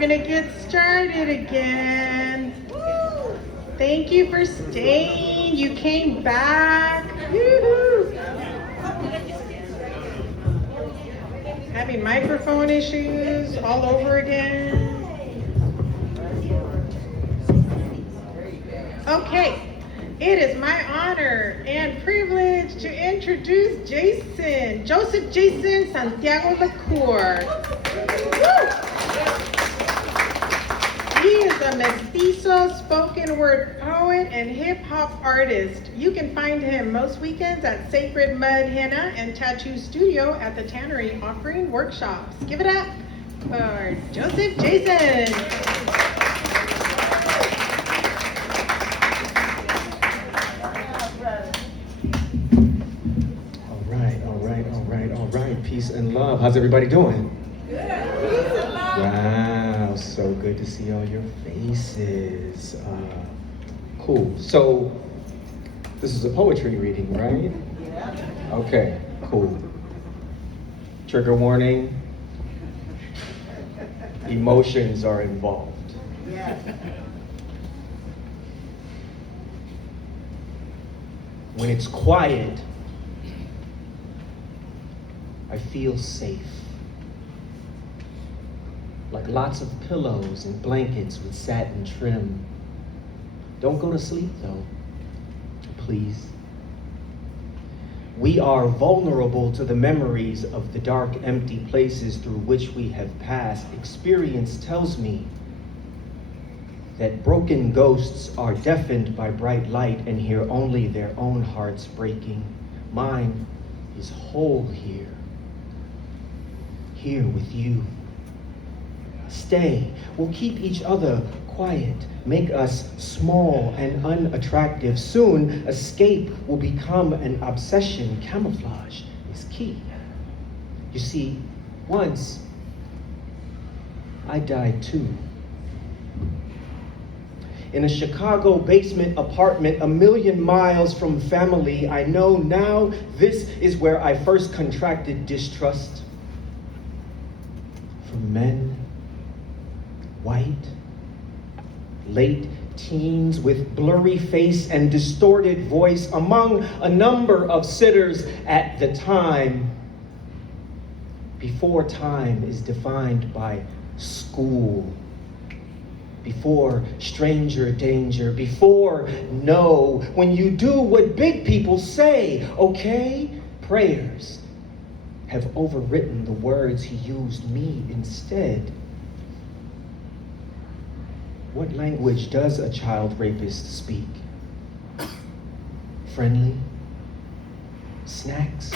gonna get started again. Thank you for staying. You came back. Woo-hoo. Having microphone issues all over again. Okay, it is my honor and privilege to introduce Joseph Jason Santiago LaCour. He is a mestizo spoken word poet and hip hop artist. You can find him most weekends at Sacred Mud Henna and Tattoo Studio at the Tannery offering workshops. Give it up for Joseph Jason. All right. Peace and love. How's everybody doing? Good. Wow, so good to see all your faces. Cool. So, this is a poetry reading, right? Yeah. Okay, cool. Trigger warning. Emotions are involved. Yes. When it's quiet, I feel safe. Like lots of pillows and blankets with satin trim. Don't go to sleep though, please. We are vulnerable to the memories of the dark, empty places through which we have passed. Experience tells me that broken ghosts are deafened by bright light and hear only their own hearts breaking. Mine is whole here with you. Stay, we'll keep each other quiet, make us small and unattractive. Soon, escape will become an obsession. Camouflage is key. You see, once, I died too. In a Chicago basement apartment, a million miles from family, I know now this is where I first contracted distrust. From men, white, late teens with blurry face and distorted voice, among a number of sitters at the time, before time is defined by school, before stranger danger, before no, when you do what big people say, okay? Prayers have overwritten the words he used me instead. What language does a child rapist speak? Friendly? Snacks?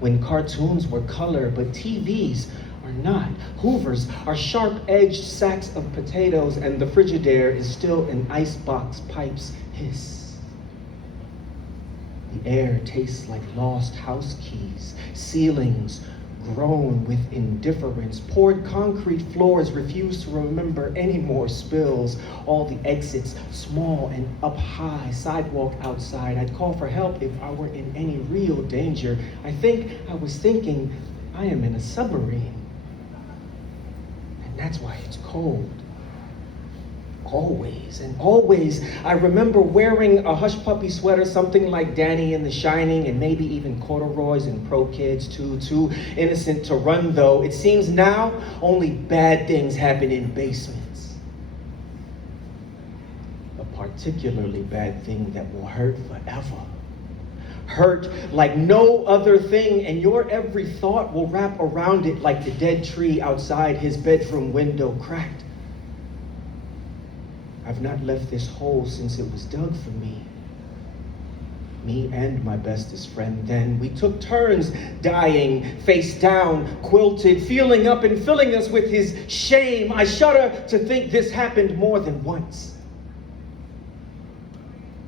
When cartoons were color, but TVs are not. Hoovers are sharp-edged sacks of potatoes, and the Frigidaire is still an icebox pipes hiss. The air tastes like lost house keys, ceilings groan with indifference, poured concrete floors refuse to remember any more spills, all the exits small and up high, sidewalk outside. I'd call for help if I were in any real danger. I think I was thinking I am in a submarine, and that's why it's cold. Always and always, I remember wearing a Hush Puppy sweater, something like Danny in The Shining, and maybe even corduroys and Pro Kids too innocent to run though. It seems now only bad things happen in basements. A particularly bad thing that will hurt forever. Hurt like no other thing, and your every thought will wrap around it like the dead tree outside his bedroom window, cracked. I've not left this hole since it was dug for me. Me and my bestest friend then. We took turns dying, face down, quilted, feeling up and filling us with his shame. I shudder to think this happened more than once.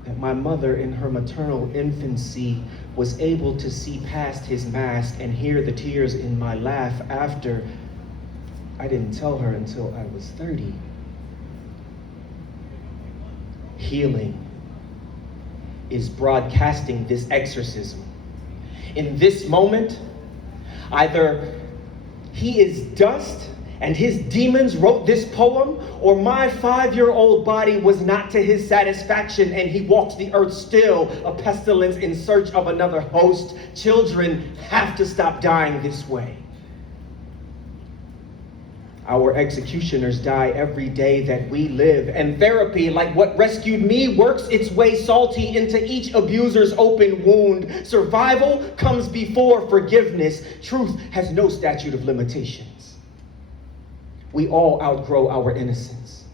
That my mother in her maternal infancy was able to see past his mask and hear the tears in my laugh after. I didn't tell her until I was 30. Healing is broadcasting this exorcism. In this moment, either he is dust and his demons wrote this poem, or my 5-year-old body was not to his satisfaction, and he walked the earth still, a pestilence in search of another host. Children have to stop dying this way. Our executioners die every day that we live, and therapy, like what rescued me, works its way salty into each abuser's open wound. Survival comes before forgiveness. Truth has no statute of limitations. We all outgrow our innocence.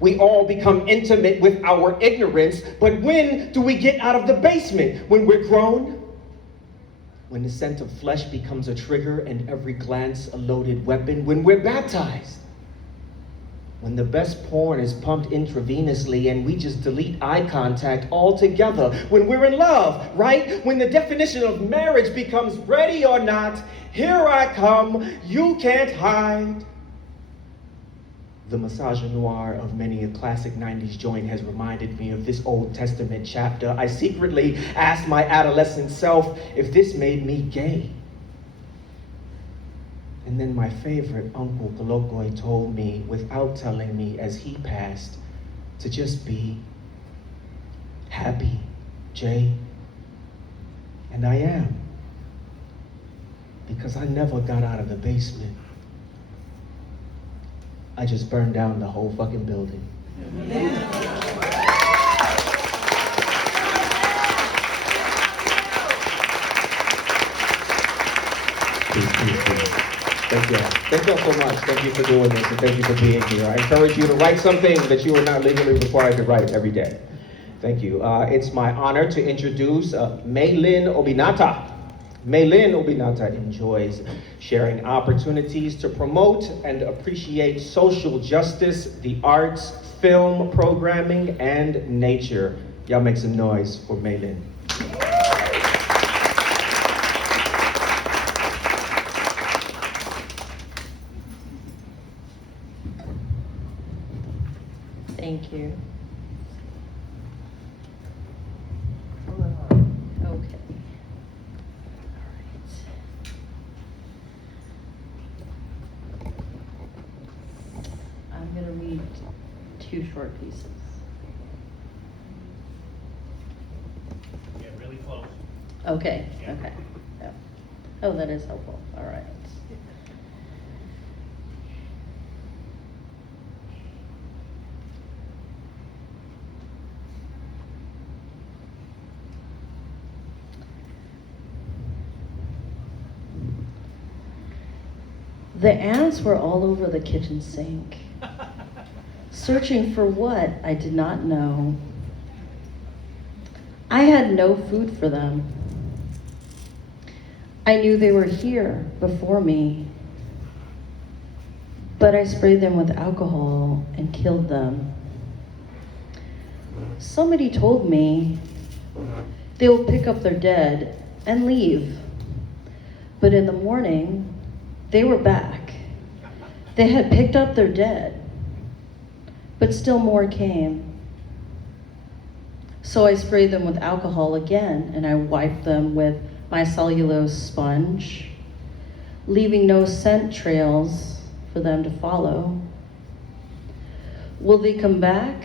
We all become intimate with our ignorance, but when do we get out of the basement? When we're grown? When the scent of flesh becomes a trigger and every glance a loaded weapon? When we're baptized? When the best porn is pumped intravenously and we just delete eye contact altogether? When we're in love, right? When the definition of marriage becomes ready or not, here I come, you can't hide. The misogynoir of many a classic 90s joint has reminded me of this Old Testament chapter. I secretly asked my adolescent self if this made me gay. And then my favorite Uncle Kolokoi told me, without telling me as he passed, to just be happy, Jay. And I am. Because I never got out of the basement. I just burned down the whole fucking building. Peace. Thank y'all. Thank y'all so much. Thank you for doing this, and thank you for being here. I encourage you to write something that you are not legally required to write every day. Thank you. It's my honor to introduce Meilin Obinata. Meilin Obinata enjoys sharing opportunities to promote and appreciate social justice, the arts, film programming, and nature. Y'all make some noise for Meilin. Thank you. Okay. I'm going to read 2 short pieces. Get really close. Okay. Yeah. Oh, that is helpful. All right. The ants were all over the kitchen sink, searching for what I did not know. I had no food for them. I knew they were here before me, but I sprayed them with alcohol and killed them. Somebody told me they will pick up their dead and leave, but in the morning, they were back. They had picked up their dead, but still more came. So I sprayed them with alcohol again, and I wiped them with my cellulose sponge, leaving no scent trails for them to follow. Will they come back?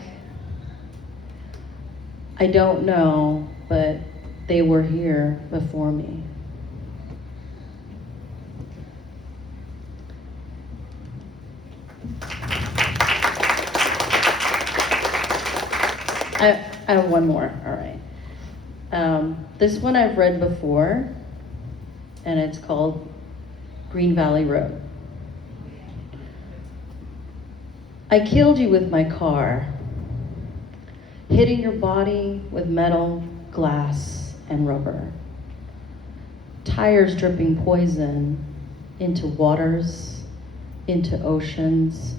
I don't know, but they were here before me. I have one more, all right. This one I've read before, and it's called Green Valley Road. I killed you with my car, hitting your body with metal, glass, and rubber. Tires dripping poison into waters, into oceans,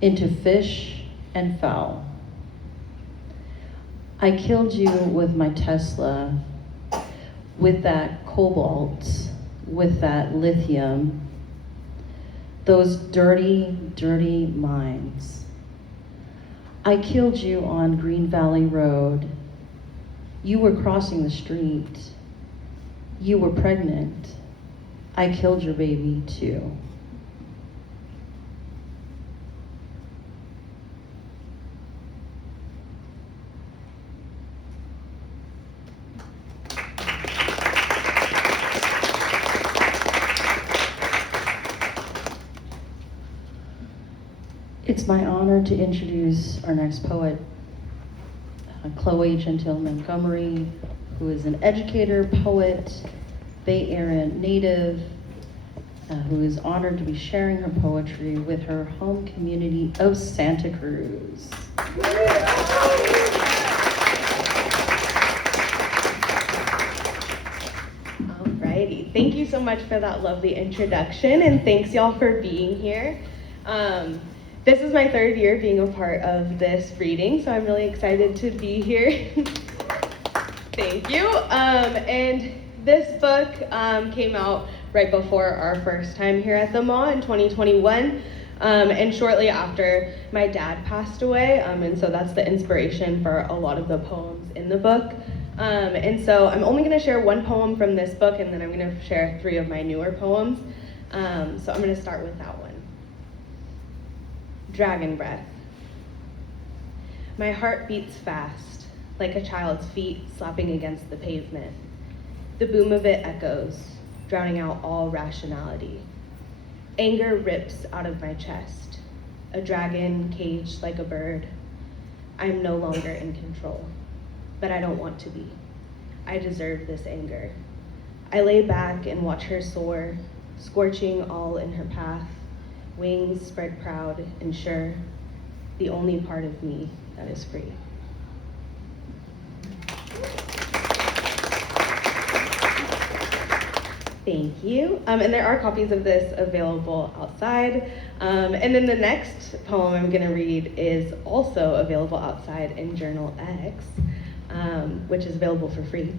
into fish and fowl. I killed you with my Tesla, with that cobalt, with that lithium, those dirty, dirty mines. I killed you on Green Valley Road. You were crossing the street. You were pregnant. I killed your baby too. It's my honor to introduce our next poet, Chloe Gentile-Montgomery, who is an educator, poet, Bay Area native, who is honored to be sharing her poetry with her home community of Santa Cruz. Alrighty, thank you so much for that lovely introduction, and thanks y'all for being here. This is my third year being a part of this reading, so I'm really excited to be here. Thank you. And this book came out right before our first time here at the mall in 2021, and shortly after my dad passed away, and so that's the inspiration for a lot of the poems in the book. And so I'm only going to share one poem from this book, and then I'm going to share 3 of my newer poems. So I'm going to start with that one. Dragon breath. My heart beats fast, like a child's feet slapping against the pavement. The boom of it echoes, drowning out all rationality. Anger rips out of my chest, a dragon caged like a bird. I'm no longer in control, but I don't want to be. I deserve this anger. I lay back and watch her soar, scorching all in her path, wings spread proud and sure, the only part of me that is free. Thank you. And there are copies of this available outside. And then the next poem I'm going to read is also available outside in Journal X, which is available for free.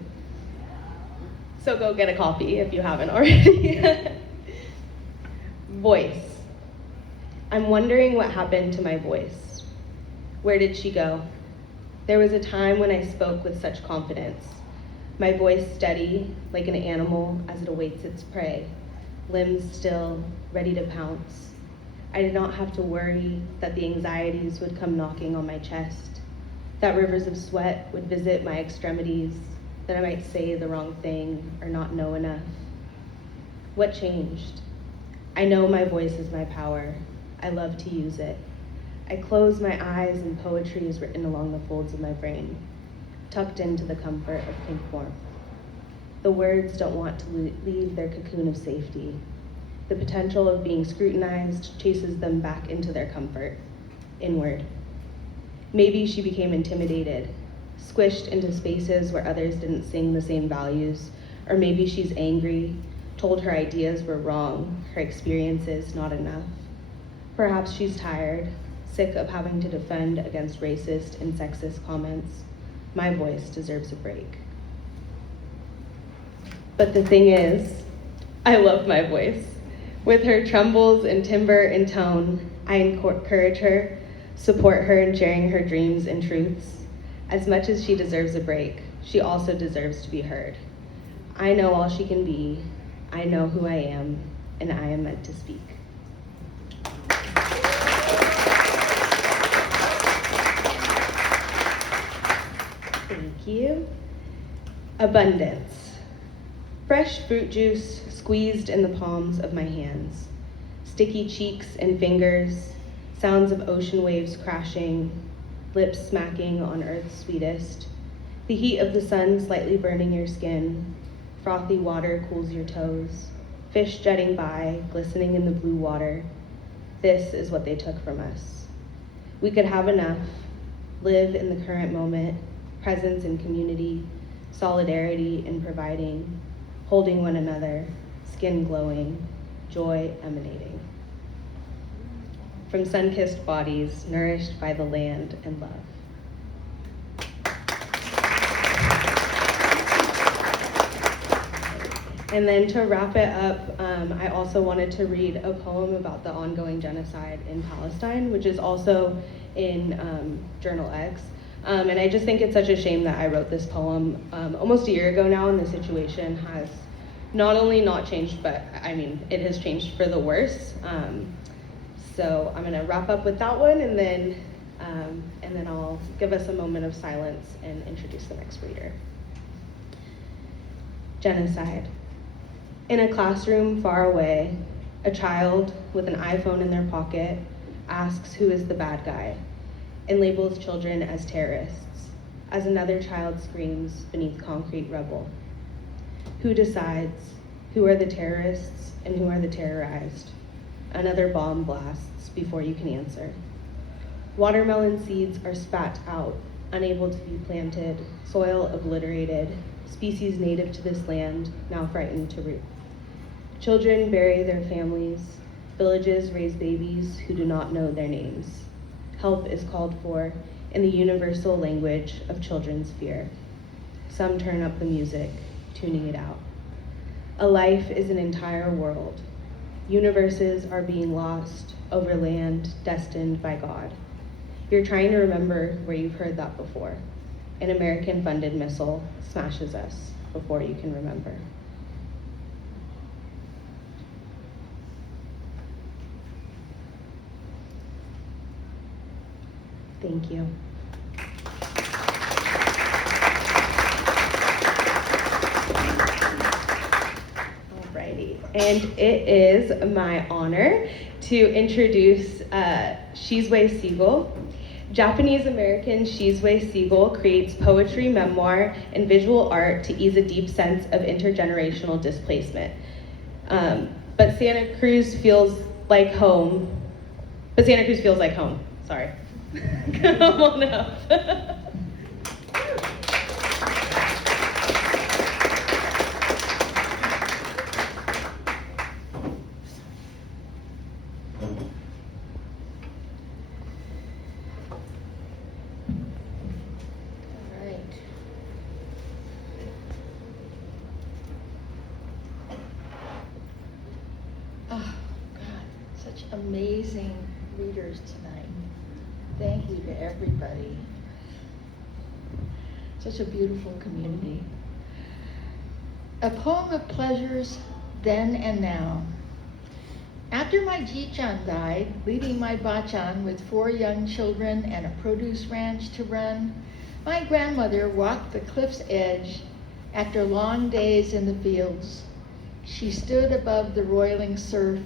So go get a copy if you haven't already. Voice. I'm wondering what happened to my voice. Where did she go? There was a time when I spoke with such confidence. My voice steady, like an animal as it awaits its prey, limbs still, ready to pounce. I did not have to worry that the anxieties would come knocking on my chest, that rivers of sweat would visit my extremities, that I might say the wrong thing or not know enough. What changed? I know my voice is my power. I love to use it. I close my eyes and poetry is written along the folds of my brain, tucked into the comfort of pink warmth. The words don't want to leave their cocoon of safety. The potential of being scrutinized chases them back into their comfort, inward. Maybe she became intimidated, squished into spaces where others didn't sing the same values, or maybe she's angry, told her ideas were wrong, her experiences not enough. Perhaps she's tired, sick of having to defend against racist and sexist comments. My voice deserves a break. But the thing is, I love my voice. With her trembles and timbre and tone, I encourage her, support her in sharing her dreams and truths. As much as she deserves a break, she also deserves to be heard. I know all she can be, I know who I am, and I am meant to speak. Thank you. Abundance. Fresh fruit juice squeezed in the palms of my hands. Sticky cheeks and fingers, sounds of ocean waves crashing, lips smacking on earth's sweetest. The heat of the sun slightly burning your skin. Frothy water cools your toes. Fish jetting by, glistening in the blue water. This is what they took from us. We could have enough, live in the current moment, presence in community, solidarity in providing, holding one another, skin glowing, joy emanating. From sun-kissed bodies, nourished by the land and love. And then to wrap it up, I also wanted to read a poem about the ongoing genocide in Palestine, which is also in Journal X. And I just think it's such a shame that I wrote this poem almost a year ago now, and the situation has not only not changed, but I mean, it has changed for the worse. So I'm gonna wrap up with that one, and then I'll give us a moment of silence and introduce the next reader. Genocide. In a classroom far away, a child with an iPhone in their pocket asks who is the bad guy, and labels children as terrorists, as another child screams beneath concrete rubble. Who decides who are the terrorists and who are the terrorized? Another bomb blasts before you can answer. Watermelon seeds are spat out, unable to be planted, soil obliterated, species native to this land now frightened to root. Children bury their families, villages raise babies who do not know their names. Help is called for in the universal language of children's fear. Some turn up the music, tuning it out. A life is an entire world. Universes are being lost over land destined by God. You're trying to remember where you've heard that before. An American-funded missile smashes us before you can remember. Thank you. Alrighty, and it is my honor to introduce Shizue Seigel. Japanese-American Shizue Seigel creates poetry, memoir, and visual art to ease a deep sense of intergenerational displacement. But Santa Cruz feels like home. Sorry. Come on up. Amazing readers tonight. Thank you to everybody. Such a beautiful community. A poem of pleasures then and now. After my Jichan died, leaving my Bachan with 4 young children and a produce ranch to run, my grandmother walked the cliff's edge after long days in the fields. She stood above the roiling surf,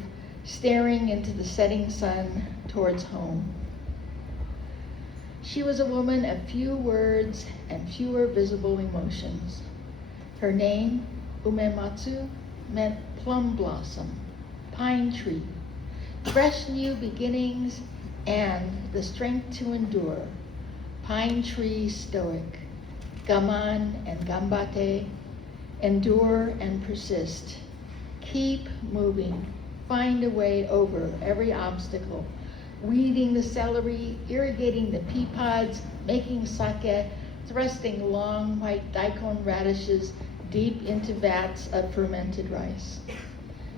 staring into the setting sun towards home. She was a woman of few words and fewer visible emotions. Her name, Umematsu, meant plum blossom, pine tree, fresh new beginnings, and the strength to endure. Pine tree stoic, gaman and gambate, endure and persist. Keep moving. Find a way over every obstacle, weeding the celery, irrigating the pea pods, making sake, thrusting long white daikon radishes deep into vats of fermented rice.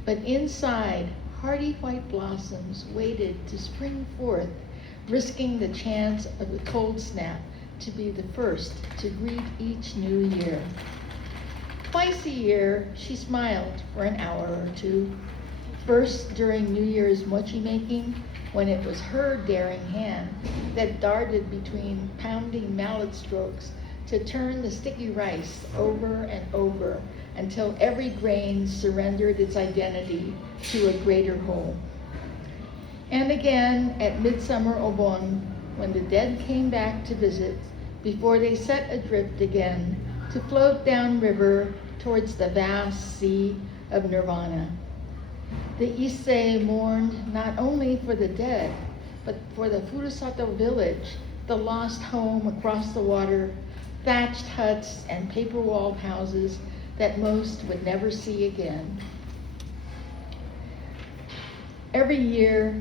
But inside, hardy white blossoms waited to spring forth, risking the chance of a cold snap to be the first to greet each new year. Twice a year, she smiled for an hour or two. First during New Year's mochi making, when it was her daring hand that darted between pounding mallet strokes to turn the sticky rice over and over until every grain surrendered its identity to a greater whole. And again at Midsummer Obon, when the dead came back to visit before they set adrift again to float downriver towards the vast sea of nirvana. The Issei mourned not only for the dead, but for the Furusato village, the lost home across the water, thatched huts and paper-walled houses that most would never see again. Every year,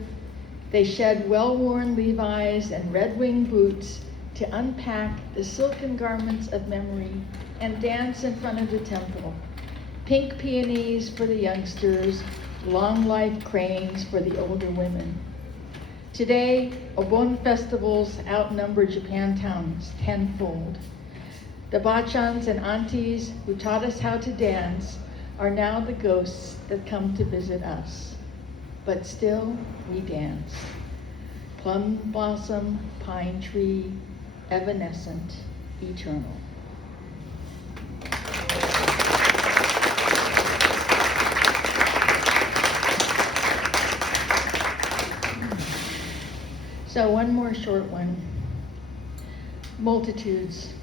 they shed well-worn Levi's and red-wing boots to unpack the silken garments of memory and dance in front of the temple. Pink peonies for the youngsters, long life cranes for the older women. Today, Obon festivals outnumber Japantowns tenfold. The bachans and aunties who taught us how to dance are now the ghosts that come to visit us. But still, we dance. Plum blossom, pine tree, evanescent, eternal. So one more short one. Multitudes.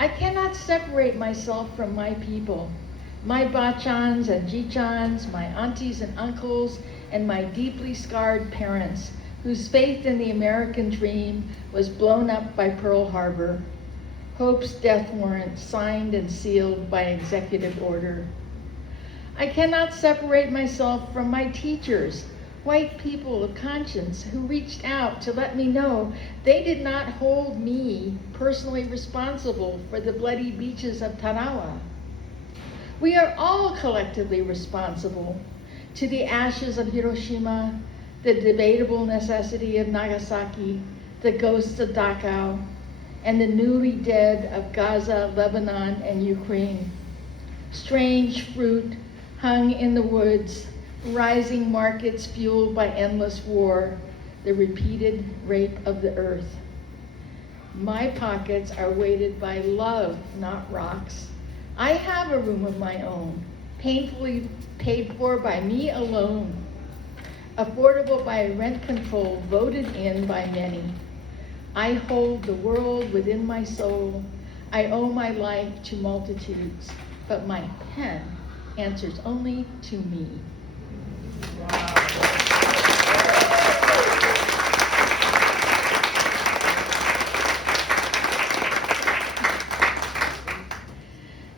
I cannot separate myself from my people, my bachans and jichans, my aunties and uncles, and my deeply scarred parents, whose faith in the American dream was blown up by Pearl Harbor. Hope's death warrant signed and sealed by executive order. I cannot separate myself from my teachers, white people of conscience who reached out to let me know they did not hold me personally responsible for the bloody beaches of Tarawa. We are all collectively responsible to the ashes of Hiroshima, the debatable necessity of Nagasaki, the ghosts of Dachau, and the newly dead of Gaza, Lebanon, and Ukraine. Strange fruit hung in the woods, rising markets fueled by endless war, the repeated rape of the earth. My pockets are weighted by love, not rocks. I have a room of my own, painfully paid for by me alone, affordable by rent control voted in by many. I hold the world within my soul. I owe my life to multitudes, but my pen answers only to me.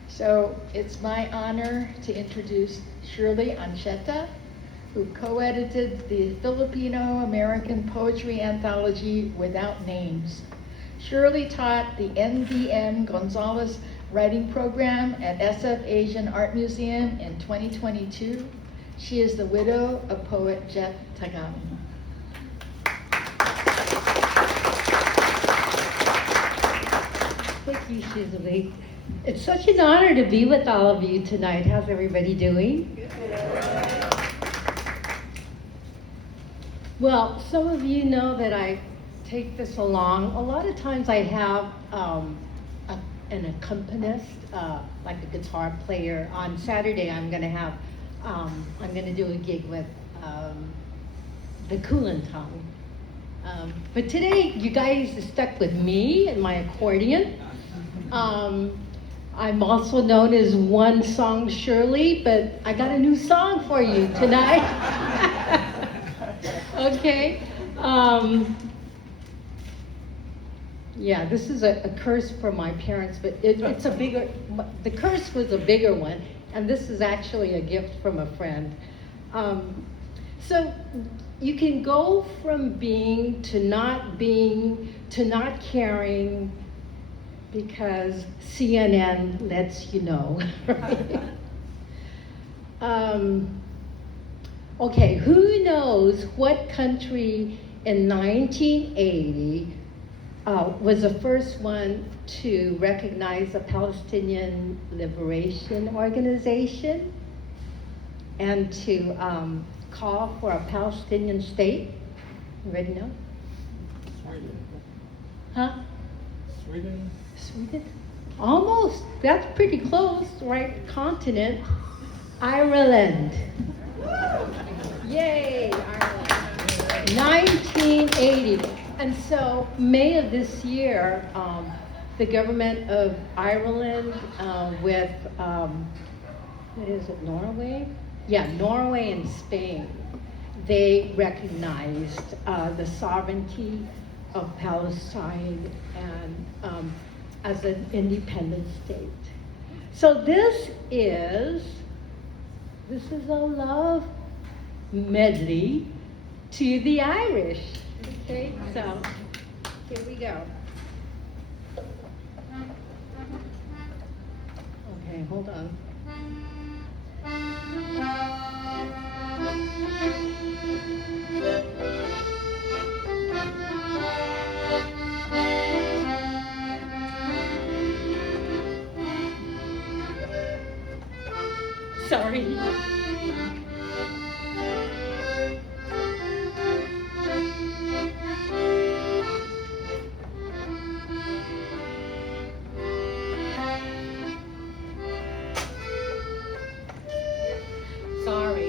So it's my honor to introduce Shirley Ancheta, who co-edited the Filipino-American poetry anthology Without Names. Shirley taught the NBM Gonzalez writing program at SF Asian Art Museum in 2022. She is the widow of poet Jeff Tagami. Thank you, Shizue. It's such an honor to be with all of you tonight. How's everybody doing? Well, some of you know that I take this along. A lot of times I have an accompanist, like a guitar player. On Saturday, I'm going to do a gig with the Kulantan. But today, you guys are stuck with me and my accordion. I'm also known as One Song Shirley, but I got a new song for you tonight. Okay. Yeah, this is a curse for my parents, but it's a bigger, the curse was a bigger one, and this is actually a gift from a friend. So you can go from being to not caring, because CNN lets you know, right? Okay, who knows what country in 1980 was the first one to recognize a Palestinian Liberation Organization and to call for a Palestinian state? Anybody know? Sweden. Huh? Sweden. Sweden? Almost. That's pretty close, right? Continent. Ireland. Yay, Ireland. 1980. And so, May of this year, the government of Ireland with, what is it, Norway? Yeah, Norway and Spain, they recognized the sovereignty of Palestine and as an independent state. So this is a love medley to the Irish. Okay, so here we go. Okay, hold on. Sorry. Sorry.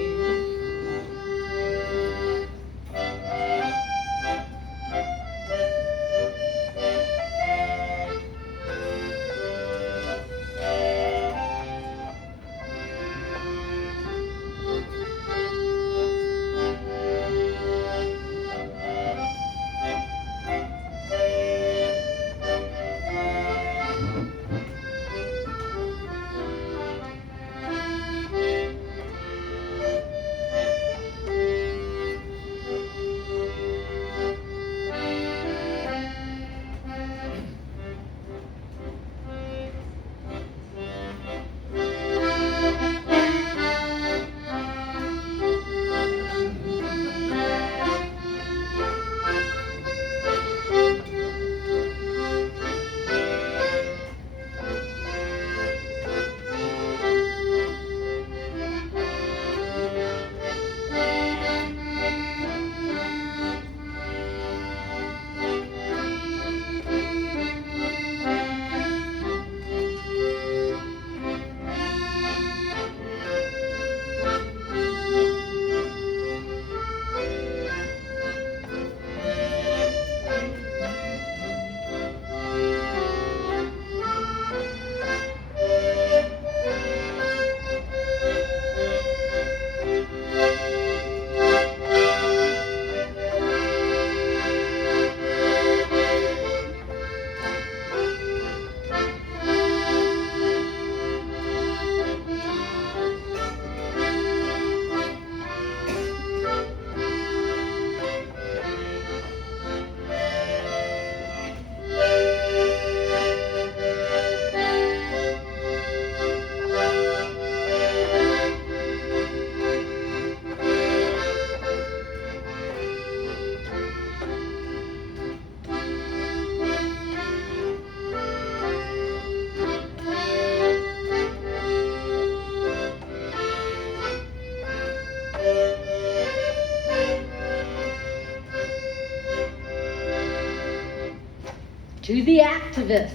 to the activists.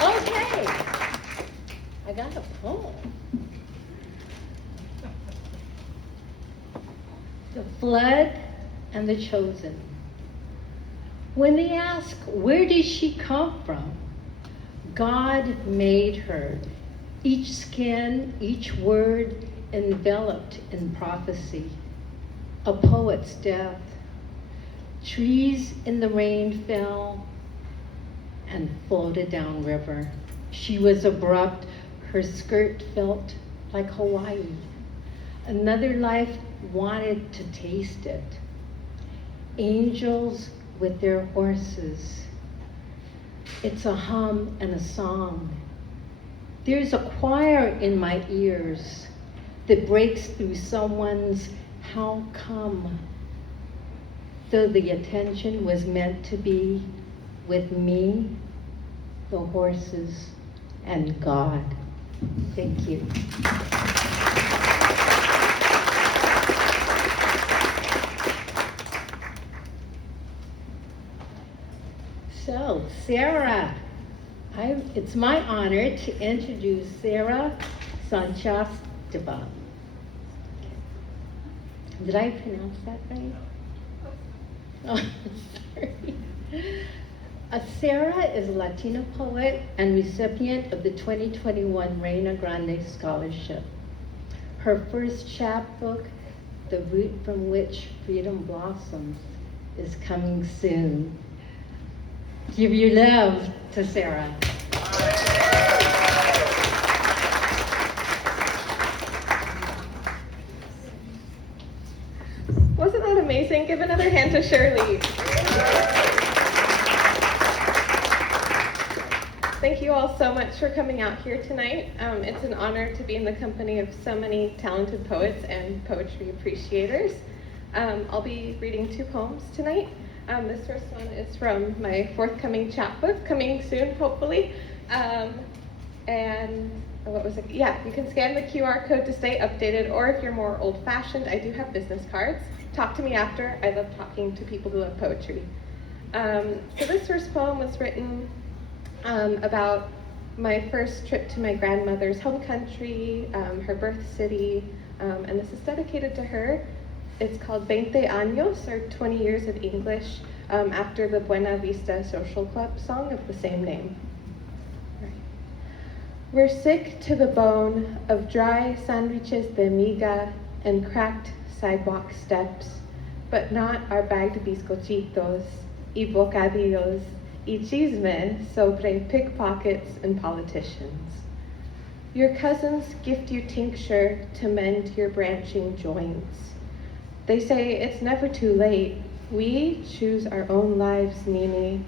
Okay, I got a poem. The Flood and the Chosen. When they ask, where did she come from? God made her, each skin, each word enveloped in prophecy, a poet's death. Trees in the rain fell and floated down river. She was abrupt, her skirt felt like Hawaii. Another life wanted to taste it. Angels with their horses. It's a hum and a song. There's a choir in my ears that breaks through someone's how come, though the attention was meant to be with me, the horses, and God. Thank you. So, Sara, it's my honor to introduce Sara Santistevan. Did I pronounce that right? Oh, sorry. Sara is a Latina poet and recipient of the 2021 Reina Grande Scholarship. Her first chapbook, The Root from Which Freedom Blossoms, is coming soon. Give your love to Sara. Wasn't that amazing? Give another hand to Shirley. Thank you all so much for coming out here tonight. It's an honor to be in the company of so many talented poets and poetry appreciators. I'll be reading 2 poems tonight. This first one is from my forthcoming chapbook, coming soon, hopefully. And what was it? Yeah, you can scan the QR code to stay updated, or if you're more old-fashioned, I do have business cards. Talk to me after. I love talking to people who love poetry. So this first poem was written about my first trip to my grandmother's home country, her birth city, and this is dedicated to her. It's called 20 años, or 20 years of English, after the Buena Vista Social Club song of the same name. Right. We're sick to the bone of dry sandwiches de miga and cracked sidewalk steps, but not our bagged bizcochitos y bocadillos y chisme sobre pickpockets and politicians. Your cousins gift you tincture to mend your branching joints. They say it's never too late. We choose our own lives, Nini.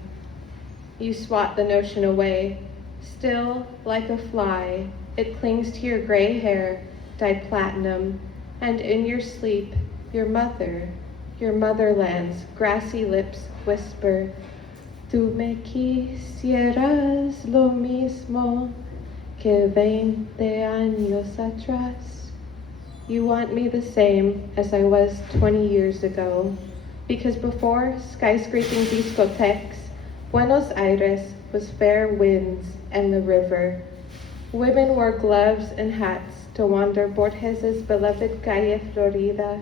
You swat the notion away. Still, like a fly, it clings to your gray hair, dyed platinum, and in your sleep, your motherland's grassy lips whisper, "Tú me quisieras lo mismo que 20 años atrás." You want me the same as I was 20 years ago, because before skyscraping discotheques, Buenos Aires was fair winds and the river. Women wore gloves and hats to wander Borges's beloved Calle Florida,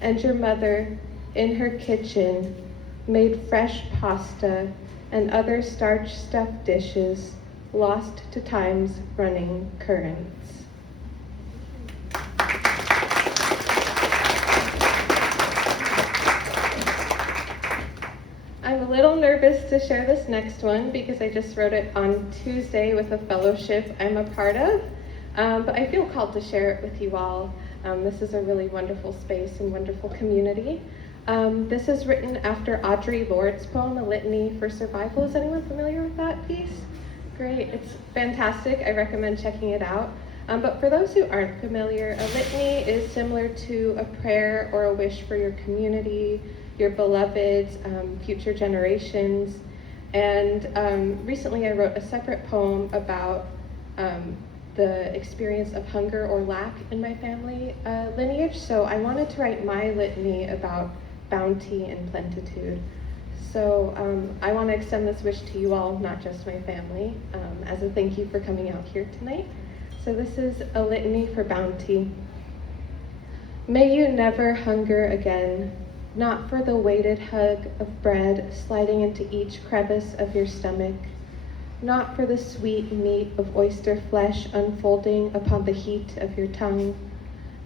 and your mother, in her kitchen, made fresh pasta and other starch-stuffed dishes, lost to time's running currents. I'm a little nervous to share this next one because I just wrote it on Tuesday with a fellowship I'm a part of, but I feel called to share it with you all. This is a really wonderful space and wonderful community. This is written after Audre Lorde's poem, A Litany for Survival. Is anyone familiar with that piece? Great, it's fantastic. I recommend checking it out. But for those who aren't familiar, a litany is similar to a prayer or a wish for your community, your beloveds, future generations. And recently I wrote a separate poem about the experience of hunger or lack in my family lineage, so I wanted to write my litany about bounty and plenitude. So I want to extend this wish to you all, not just my family, as a thank you for coming out here tonight. So this is a litany for bounty. May you never hunger again, not for the weighted hug of bread sliding into each crevice of your stomach, not for the sweet meat of oyster flesh unfolding upon the heat of your tongue.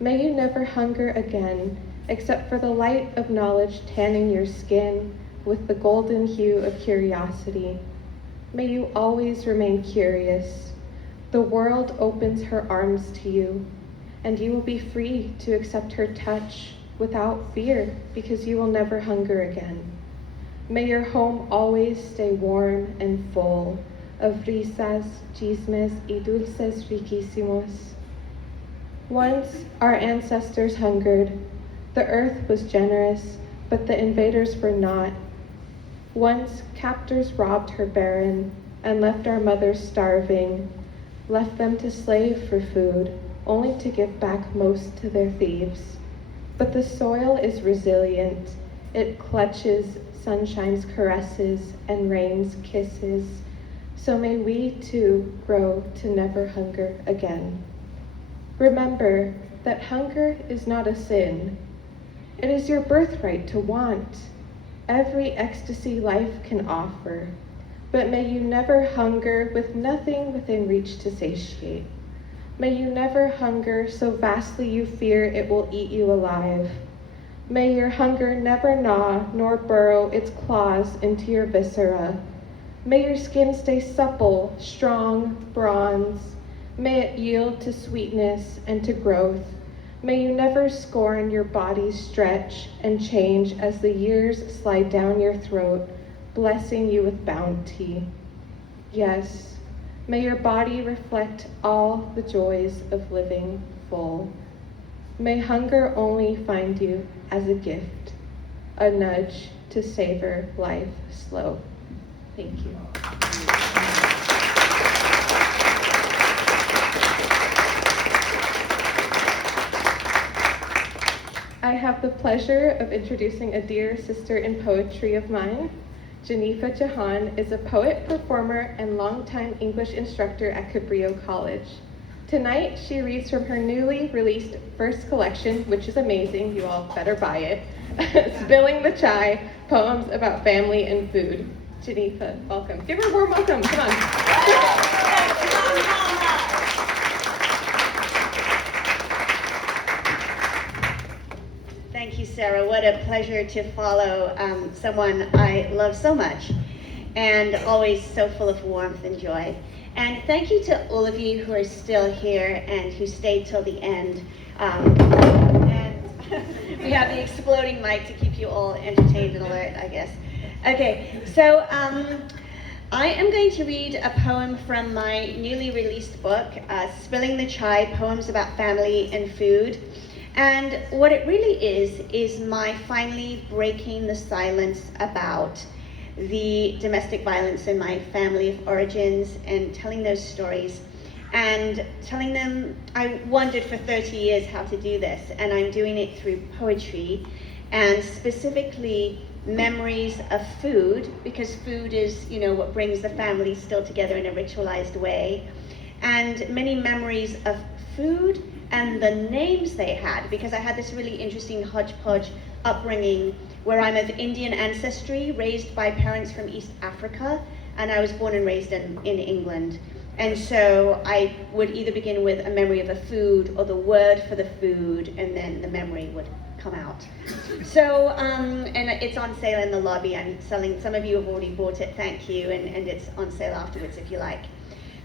May you never hunger again, except for the light of knowledge tanning your skin with the golden hue of curiosity. May you always remain curious. The world opens her arms to you, and you will be free to accept her touch without fear, because you will never hunger again. May your home always stay warm and full of risas, chismes, y dulces riquísimos. Once our ancestors hungered. The earth was generous, but the invaders were not. Once captors robbed her barren and left our mothers starving, left them to slave for food, only to give back most to their thieves. But the soil is resilient. It clutches sunshine's caresses and rain's kisses. So may we too grow to never hunger again. Remember that hunger is not a sin. It is your birthright to want every ecstasy life can offer. But may you never hunger with nothing within reach to satiate. May you never hunger so vastly you fear it will eat you alive. May your hunger never gnaw nor burrow its claws into your viscera. May your skin stay supple, strong, bronze. May it yield to sweetness and to growth. May you never scorn your body's stretch and change as the years slide down your throat, blessing you with bounty. Yes, may your body reflect all the joys of living full. May hunger only find you as a gift, a nudge to savor life slow. Thank you. I have the pleasure of introducing a dear sister in poetry of mine. Geneffa Jahan is a poet, performer, and longtime English instructor at Cabrillo College. Tonight, she reads from her newly released first collection, which is amazing, you all better buy it, Spilling the Chai, Poems About Family and Food. Geneffa, welcome. Give her a warm welcome, come on. Thank you, Sara. What a pleasure to follow someone I love so much and always so full of warmth and joy. And thank you to all of you who are still here and who stayed till the end. And we have the exploding mic to keep you all entertained and alert, I guess. Okay, so I am going to read a poem from my newly released book, Spilling the Chai, Poems About Family and Food. And what it really is my finally breaking the silence about the domestic violence in my family of origins and telling those stories and telling them I wondered for 30 years how to do this, and I'm doing it through poetry and specifically memories of food, because food is, what brings the family still together in a ritualized way, and many memories of food and the names they had, because I had this really interesting hodgepodge upbringing where I'm of Indian ancestry, raised by parents from East Africa, and I was born and raised in England. And so I would either begin with a memory of a food or the word for the food, and then the memory would come out. So, and it's on sale in the lobby. I'm selling, some of you have already bought it, thank you, and it's on sale afterwards if you like.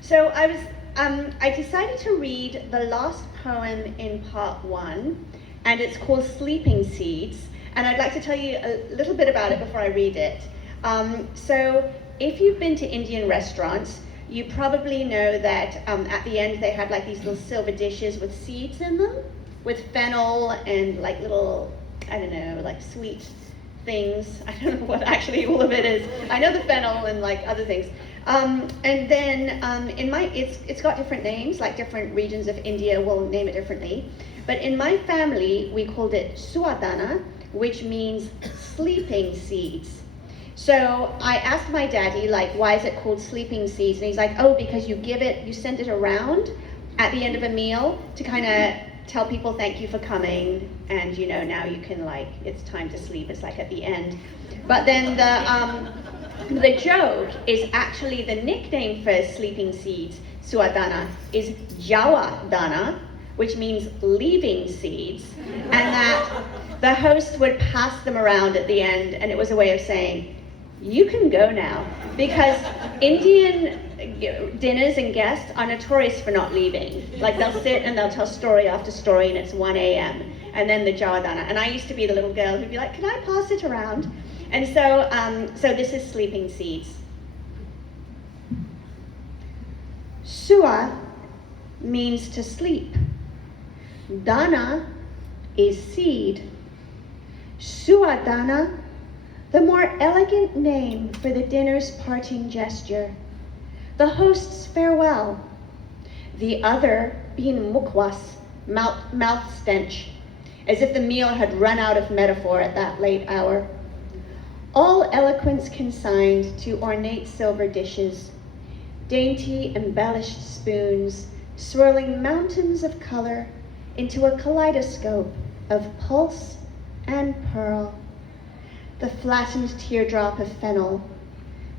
So I decided to read the last poem in part 1, and it's called Sleeping Seeds, and I'd like to tell you a little bit about it before I read it. So if you've been to Indian restaurants, you probably know that at the end they had like these little silver dishes with seeds in them, with fennel and like little, I don't know, like sweet things. I don't know what actually all of it is. I know the fennel and like other things. And then it's got different names, like different regions of India will name it differently. But in my family, we called it suadana, which means sleeping seeds. So I asked my daddy, like, why is it called sleeping seeds? And he's like, oh, because you send it around at the end of a meal to kind of tell people thank you for coming, and now you can, like, it's time to sleep. It's like at the end. But then the joke is actually the nickname for sleeping seeds, suadana, is jawa dana, which means leaving seeds, and that the host would pass them around at the end, and it was a way of saying, you can go now, because Indian dinners and guests are notorious for not leaving. Like, they'll sit and they'll tell story after story, and it's 1 a.m. and then the jawadana. And I used to be the little girl who'd be like, can I pass it around? And so this is sleeping seeds. Sua means to sleep. Dana is seed. Suadana, the more elegant name for the dinner's parting gesture, the host's farewell. The other being mukwas, mouth stench, as if the meal had run out of metaphor at that late hour. All eloquence consigned to ornate silver dishes, dainty embellished spoons, swirling mountains of color into a kaleidoscope of pulse and pearl. The flattened teardrop of fennel,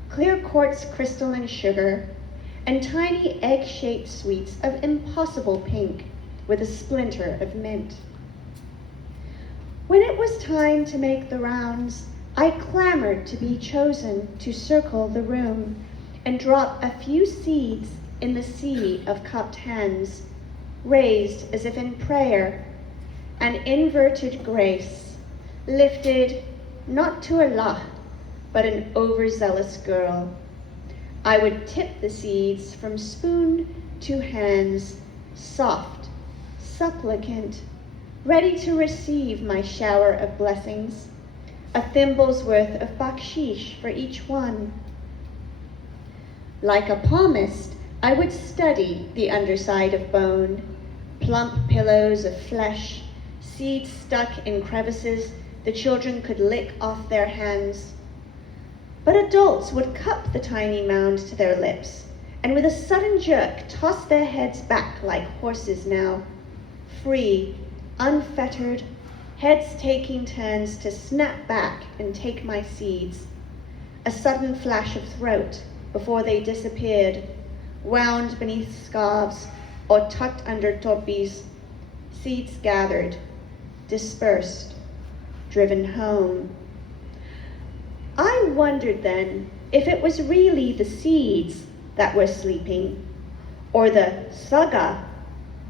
clear quartz crystal and sugar, and tiny egg-shaped sweets of impossible pink with a splinter of mint. When it was time to make the rounds, I clamored to be chosen to circle the room and drop a few seeds in the sea of cupped hands, raised as if in prayer, an inverted grace, lifted not to Allah, but an overzealous girl. I would tip the seeds from spoon to hands, soft, supplicant, ready to receive my shower of blessings, a thimble's worth of bakshish for each one. Like a palmist, I would study the underside of bone, plump pillows of flesh, seeds stuck in crevices the children could lick off their hands. But adults would cup the tiny mound to their lips, and with a sudden jerk toss their heads back like horses now, free, unfettered, heads taking turns to snap back and take my seeds. A sudden flash of throat before they disappeared, wound beneath scarves or tucked under topis, seeds gathered, dispersed, driven home. I wondered then if it was really the seeds that were sleeping, or the saga,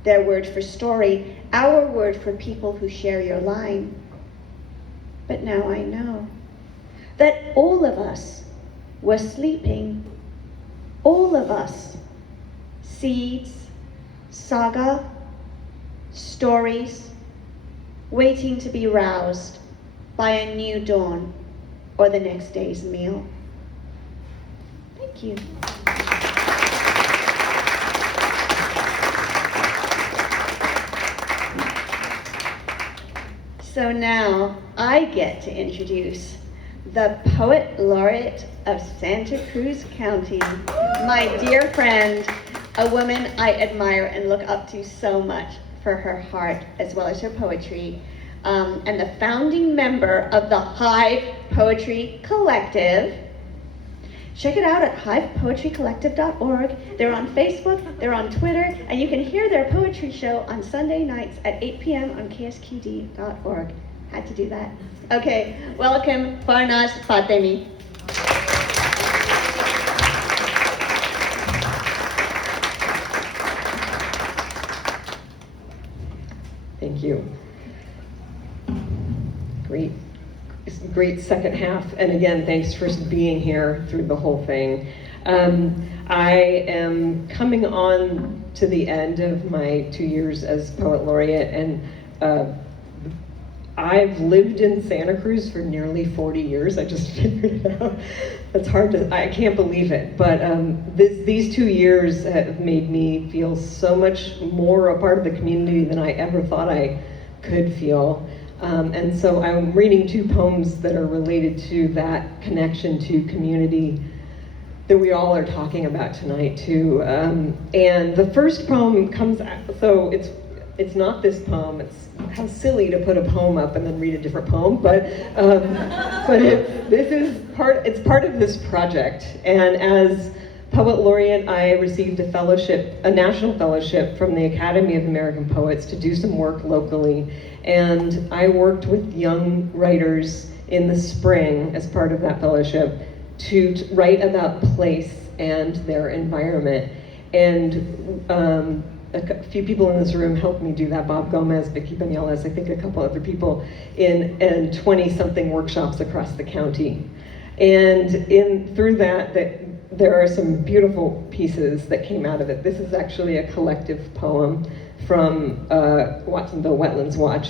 their word for story, our word for people who share your line. But now I know that all of us were sleeping, all of us, seeds, saga, stories, waiting to be roused by a new dawn or the next day's meal. Thank you. So now I get to introduce the Poet Laureate of Santa Cruz County, my dear friend, a woman I admire and look up to so much for her heart as well as her poetry, and the founding member of the Hive Poetry Collective. Check it out at hivepoetrycollective.org. They're on Facebook, they're on Twitter, and you can hear their poetry show on Sunday nights at 8 p.m. on ksqd.org. Had to do that. Okay, welcome Farnaz Fatemi. Thank you. Great second half. And again, thanks for being here through the whole thing. I am coming on to the end of my 2 years as Poet Laureate, and I've lived in Santa Cruz for nearly 40 years. I just figured it out. It's hard to, I can't believe it. But these 2 years have made me feel so much more a part of the community than I ever thought I could feel. And so I'm reading 2 poems that are related to that connection to community that we all are talking about tonight too. And the first poem comes, so it's not this poem. It's how silly to put a poem up and then read a different poem, but it's part of this project. And as Poet Laureate, I received a fellowship, a national fellowship from the Academy of American Poets to do some work locally. And I worked with young writers in the spring as part of that fellowship to write about place and their environment. And a few people in this room helped me do that. Bob Gomez, Vicky Banales, I think a couple other people in 20-something workshops across the county. And through that, there are some beautiful pieces that came out of it. This is actually a collective poem from Watsonville Wetlands Watch.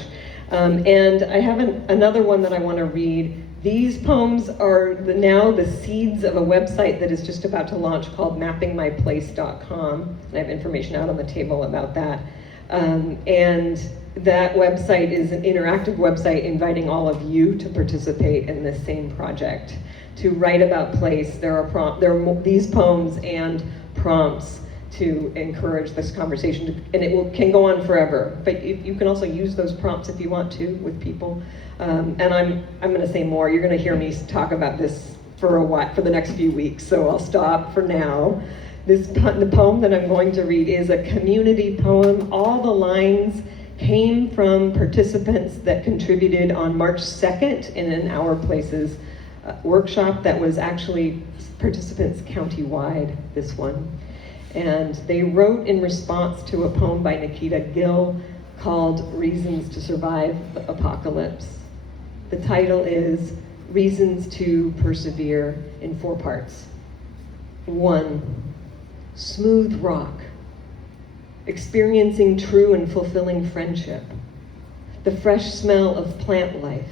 And I have another one that I want to read. These poems are now the seeds of a website that is just about to launch called mappingmyplace.com. And I have information out on the table about that. And that website is an interactive website inviting all of you to participate in this same project, to write about place. There are these poems and prompts to encourage this conversation, and it can go on forever. But you can also use those prompts if you want to with people. And I'm going to say more. You're going to hear me talk about this for a while, for the next few weeks. So I'll stop for now. The poem that I'm going to read is a community poem. All the lines came from participants that contributed on March 2nd in an Our Places workshop that was actually participants countywide, this one. And they wrote in response to a poem by Nikita Gill called Reasons to Survive the Apocalypse. The title is Reasons to Persevere in 4 parts. 1, smooth rock, experiencing true and fulfilling friendship, the fresh smell of plant life,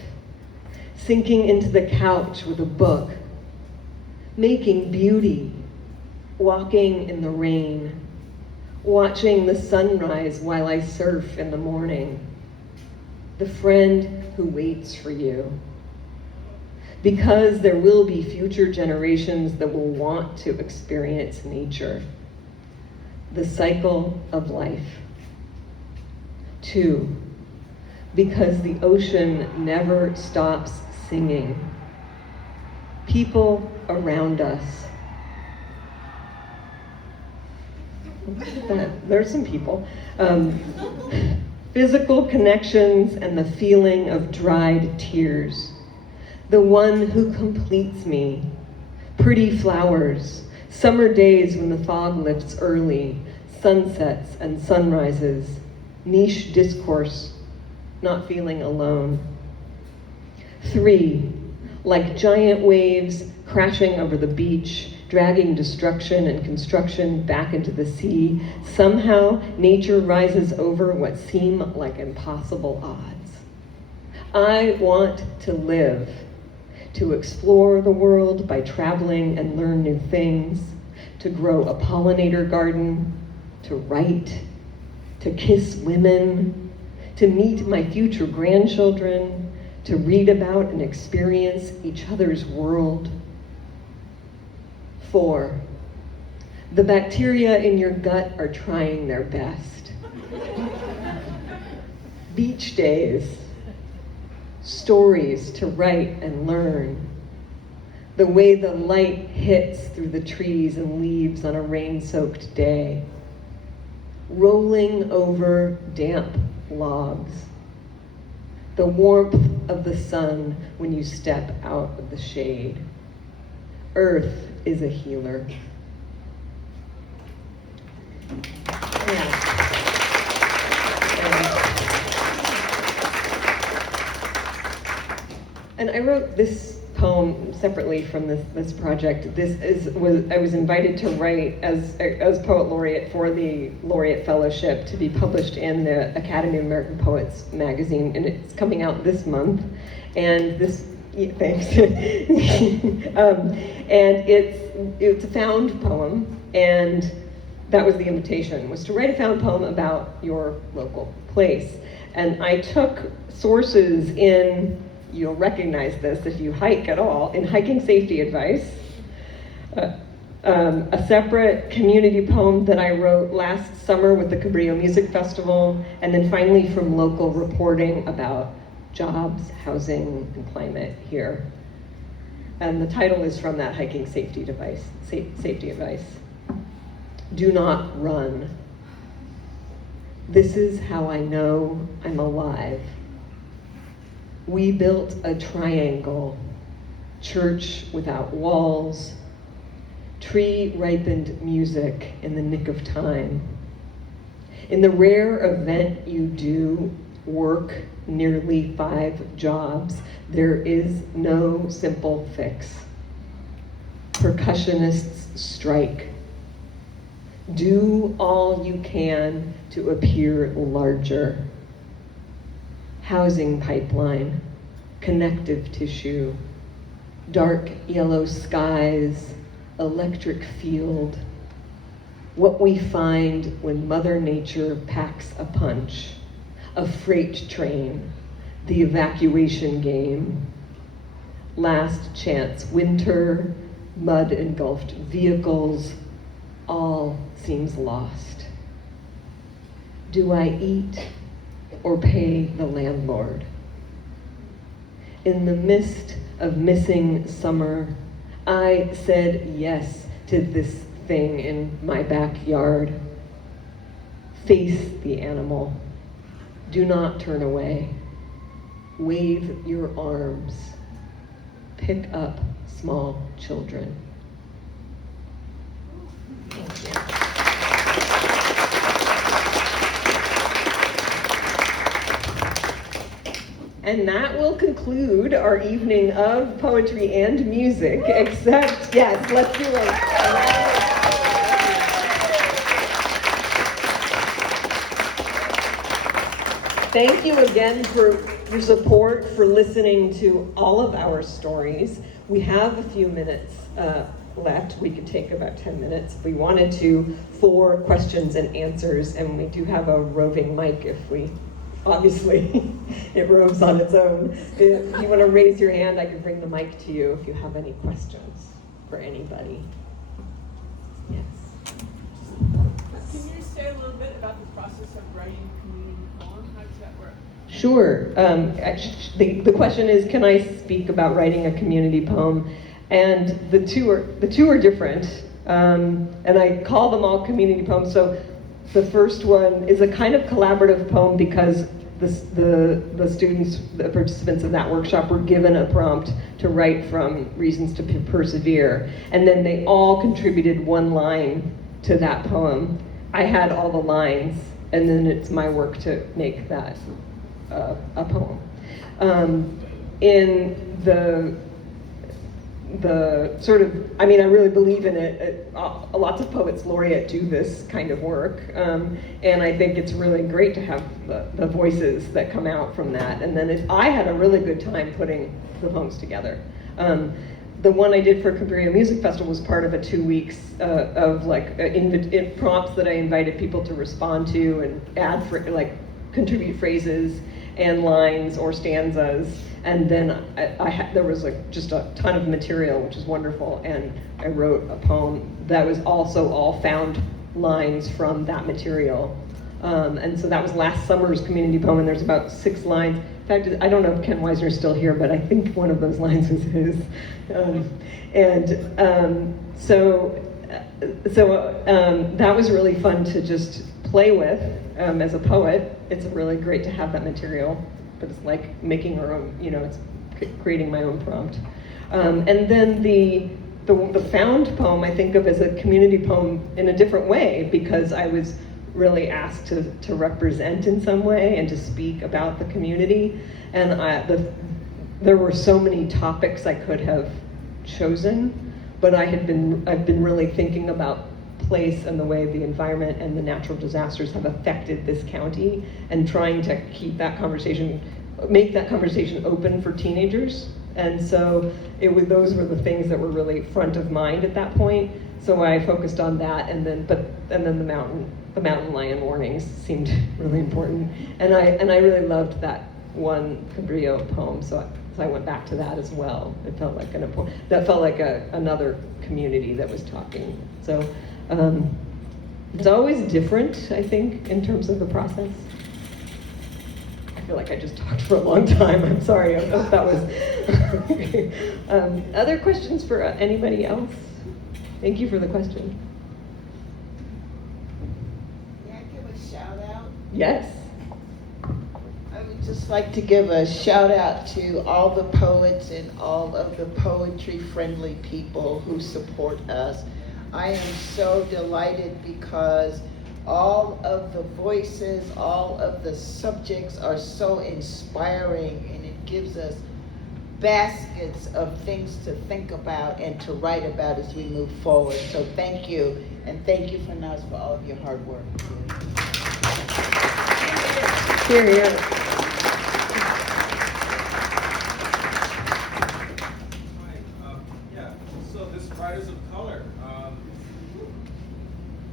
sinking into the couch with a book, making beauty, walking in the rain, watching the sunrise while I surf in the morning, the friend who waits for you. Because there will be future generations that will want to experience nature. The cycle of life. 2, because the ocean never stops singing. People around us. There's some people. Physical connections and the feeling of dried tears. The one who completes me. Pretty flowers. Summer days when the fog lifts early. Sunsets and sunrises. Niche discourse. Not feeling alone. 3, like giant waves crashing over the beach, dragging destruction and construction back into the sea, somehow nature rises over what seem like impossible odds. I want to live, to explore the world by traveling and learn new things, to grow a pollinator garden, to write, to kiss women, to meet my future grandchildren, to read about and experience each other's world. 4, the bacteria in your gut are trying their best. Beach days, stories to write and learn. The way the light hits through the trees and leaves on a rain-soaked day. Rolling over damp logs. The warmth of the sun when you step out of the shade. Earth is a healer. And I wrote this poem separately from this project. I was invited to write as poet laureate for the Laureate Fellowship to be published in the Academy of American Poets magazine, and it's coming out this month. And thanks. And it's a found poem, and that was the invitation, was to write a found poem about your local place. And I took sources in, you'll recognize this if you hike at all, in Hiking Safety Advice, a separate community poem that I wrote last summer with the Cabrillo Music Festival, and then finally from local reporting about jobs, housing, and climate here. And the title is from that Hiking Safety Advice. Do not run. This is how I know I'm alive. We built a triangle, church without walls, tree-ripened music in the nick of time. In the rare event you do work nearly 5 jobs, there is no simple fix. Percussionists strike. Do all you can to appear larger. Housing pipeline, connective tissue, dark yellow skies, electric field. What we find when Mother Nature packs a punch, a freight train, the evacuation game. Last chance winter, mud engulfed vehicles, all seems lost. Do I eat or pay the landlord? In the mist of missing summer, I said yes to this thing in my backyard. Face the animal. Do not turn away. Wave your arms. Pick up small children. Thank you. And that will conclude our evening of poetry and music, except, yes, let's do it. Thank you again for your support, for listening to all of our stories. We have a few minutes left. We could take about 10 minutes if we wanted to for questions and answers, and we do have a roving mic if we, obviously, it roves on its own. If you want to raise your hand, I can bring the mic to you if you have any questions for anybody. Yes. Can you say a little bit about the process of writing a community poem? How does that work? Sure. The question is, can I speak about writing a community poem? And the two are different, and I call them all community poems. So the first one is a kind of collaborative poem because the students, the participants of that workshop, were given a prompt to write from Reasons to Persevere, and then they all contributed one line to that poem. I had all the lines, and then it's my work to make that a poem. In the sort of, I mean, I really believe in it. Lots of poets laureate do this kind of work, and I think it's really great to have the voices that come out from that. And then I had a really good time putting the poems together. The one I did for Cabrillo Music Festival was part of a 2 weeks of prompts that I invited people to respond to and add contribute phrases and lines or stanzas. And then there was just a ton of material, which is wonderful, and I wrote a poem that was also all found lines from that material. And so that was last summer's community poem, and there's about 6 lines. In fact, I don't know if Ken Weisner's still here, but I think one of those lines was his. So that was really fun to just play with as a poet. It's really great to have that material. But it's like making our own, it's creating my own prompt. And then the found poem I think of as a community poem in a different way, because I was really asked to represent in some way and to speak about the community. And there were so many topics I could have chosen, but I've been really thinking about place and the way the environment and the natural disasters have affected this county, and trying to keep that conversation, make that conversation open for teenagers. And so those were the things that were really front of mind at that point. So I focused on that, and then the mountain lion warnings seemed really important. And I really loved that one Cabrillo poem, so I went back to that as well. It felt like another community that was talking. So it's always different, I think, in terms of the process. I feel like I just talked for a long time. I'm sorry. I hope that was. Other questions for anybody else? Thank you for the question. May I give a shout out? Yes. I would just like to give a shout out to all the poets and all of the poetry-friendly people who support us. I am so delighted because all of the voices, all of the subjects are so inspiring, and it gives us baskets of things to think about and to write about as we move forward. So thank you, and thank you, Farnaz, for all of your hard work. Here, here. Yeah, so this Writers of Color,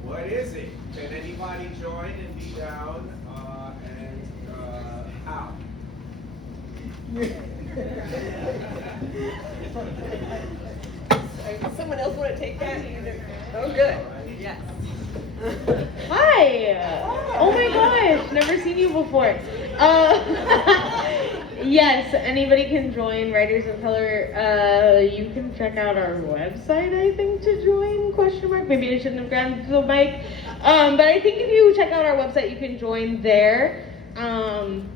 what is it? Can anybody join and be down, and how? Someone else want to take that? Oh, good. Yes. Hi! Oh my gosh, never seen you before. Yes, anybody can join Writers of Color. You can check out our website, I think, to join, question mark. Maybe I shouldn't have grabbed the mic. But I think if you check out our website, you can join there.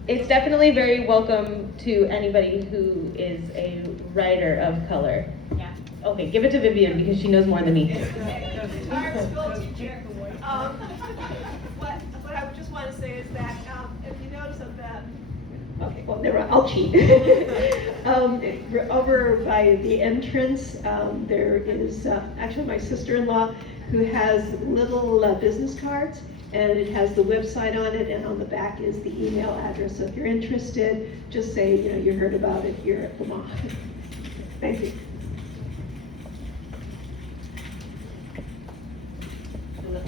It's definitely very welcome to anybody who is a writer of color. Yeah. Okay, give it to Vivian because she knows more than me. Our school teacher. What I would just want to say is that if you notice of that. Okay, well, I'll cheat. Over by the entrance, there is actually my sister-in-law who has little business cards, and it has the website on it, and on the back is the email address. So if you're interested, just say, you heard about it here at the mall. Thank you.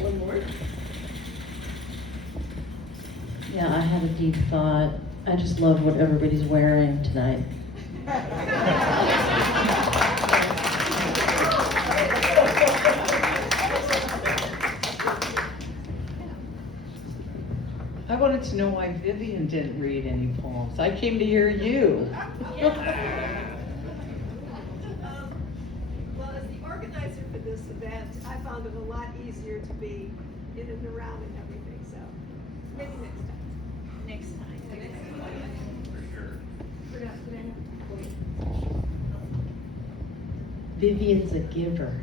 One more. Yeah, I had a deep thought. I just love what everybody's wearing tonight. I wanted to know why Vivian didn't read any poems. I came to hear you. Well, as the organizer for this event, I found it a lot easier to be in and around and everything, so maybe next time. Next time. For sure. Vivian's a giver.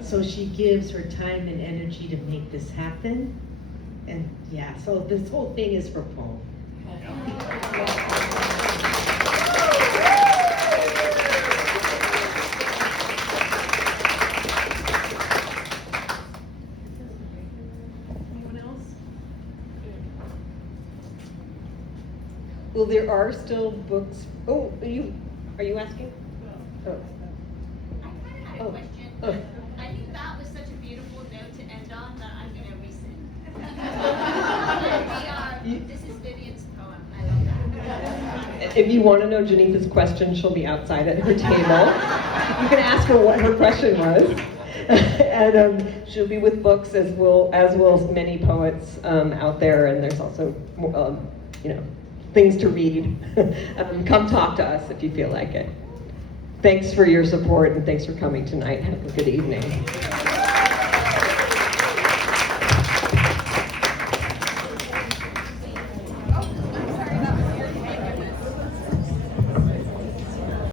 So she gives her time and energy to make this happen. And yeah, so this whole thing is for Paul. Anyone else? Well, there are still books. Oh, are you asking? Oh. I kind of had a question. Oh. I think that was such a beautiful note to end on that I'm going to rescind. This is Vivian's poem. I love that. If you want to know Geneffa's question, she'll be outside at her table. You can ask her what her question was. And she'll be with books, as will many poets out there. And there's also, things to read. Come talk to us if you feel like it. Thanks for your support, and thanks for coming tonight. Have a good evening.